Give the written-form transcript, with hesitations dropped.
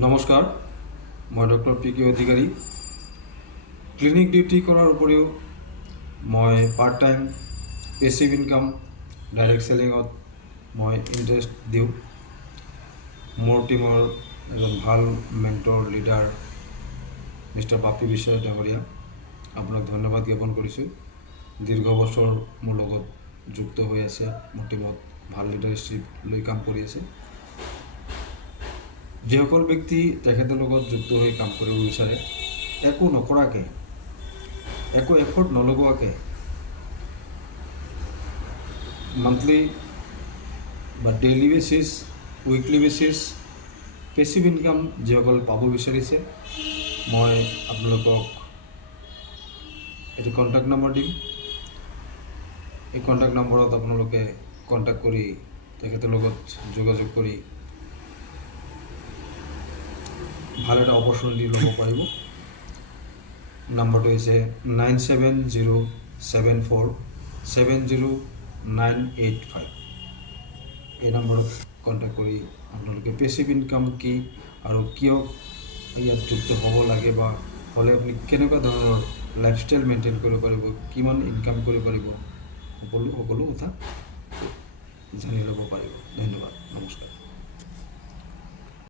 নমস্কাৰ, মই doctor P K অধিকাৰী। ক্লিনিক ডিউটি কৰাৰ উপৰিও মই part time passive income direct চেলিঙত মই ইণ্টাৰেষ্ট দিওঁ। মোৰ টীমৰ এজন ভাল মেণ্টৰ লিডাৰ মিষ্টাৰ পাপি বিশ্বাস ডাঙৰীয়া, আপোনাক ধন্যবাদ জ্ঞাপন কৰিছোঁ। দীৰ্ঘ বছৰ মোৰ লগত যুক্ত হৈ আছে, মোৰ টীমত ভাল লিডাৰশ্বিপ লৈ কাম কৰি আছে। যিসকল ব্যক্তি তেখেতৰ লগত যুক্ত হৈ কাম কৰিব বিচাৰে, একো নকৰাকৈ, একো এফৰ্ট নলগোৱাকৈ মান্থলি বা daily basis, weekly basis passive income যিসকল পাব বিচাৰিছে, মই আপোনালোকক এটি কণ্টেক্ট নম্বৰ দিম। এই কণ্টেক্ট নম্বৰত আপোনালোকে কণ্টেক্ট কৰি তেখেতৰ লগত যোগাযোগ কৰি ভাল এটা অপৰচুনিটি ল'ব পাৰিব। নম্বৰটো হৈছে 9707470985। এই নম্বৰত কণ্টেক্ট কৰি আপোনালোকে পেচিভ ইনকাম কি আৰু কিয় ইয়াত যুক্ত হ'ব লাগে বা হ'লে আপুনি কেনেকুৱা ধৰণৰ লাইফষ্টাইল মেইনটেইন কৰিব পাৰিব, কিমান ইনকাম কৰিব পাৰিব, সকলো কথা জানি ল'ব পাৰিব। ধন্যবাদ, নমস্কাৰ।